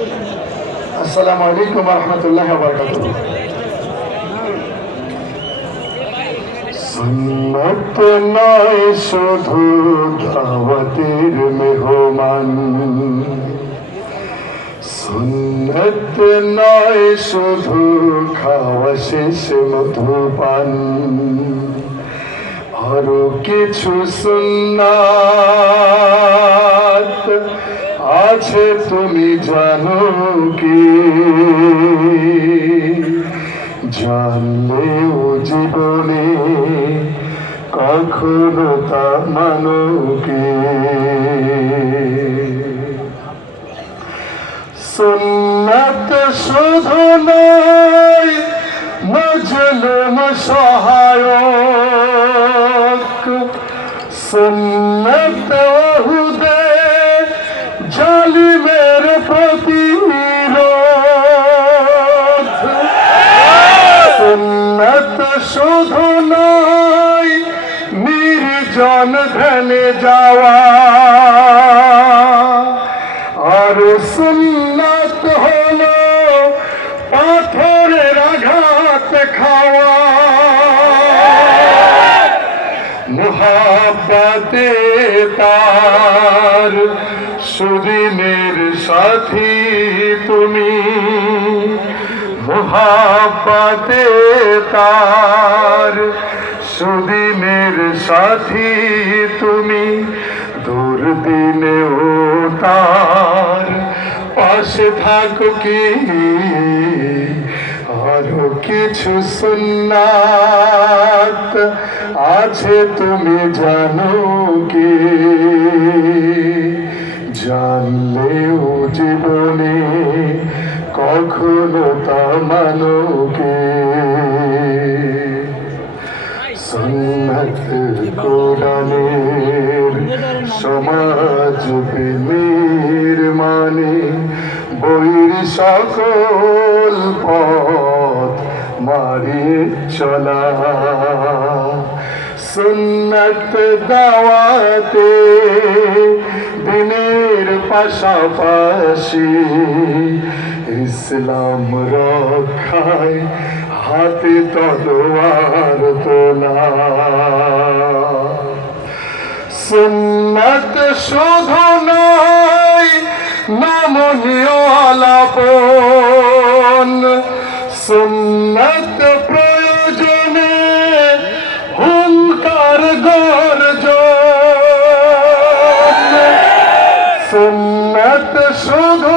আসসালামু আলাইকুম রহমতুল্লাহ বরকাত সুন্নত নয়, শুধু দাওয়াতের মেহমান। সুন্নত নয়, শুধু খাওয়া শেষ, মধুপান। আরও কিছু সুন্নাত আছে তুমি জানো কি? জানলেও জীবনে কখনো তা মানো কি? সুন্নত শুধু নয় মজলুম সহায়ক। সুন্নত নয় নির্জন ধ্যানে যাওয়া। আর সুন্নত হলো পাথরের আঘাত খাওয়া। মোহাব্বতে তার সুদিনের সাথী তুমি। মোহাব্বতে তার সুদিনের সাথী তুমি, দুর্দিনেও তার পাশে থাকো কি? আরও কিছু সুন্নাত আছে তুমি জানো কি? কখনো তা মানো কি কোরআনের সমাজ প্রেমের মানে বইর সকল পথ মারিয়ে চলা। সুন্নত দাওয়াতে দিনের পাশাপাশি ইসলাম রক্ষায় হাতে তলোয়ার তোলা। সুন্নত শুধু নয় নমনীয় আলাপন সুন্নত প্রয়োজনে হুঙ্কার গর্জ সুন্নত শুধু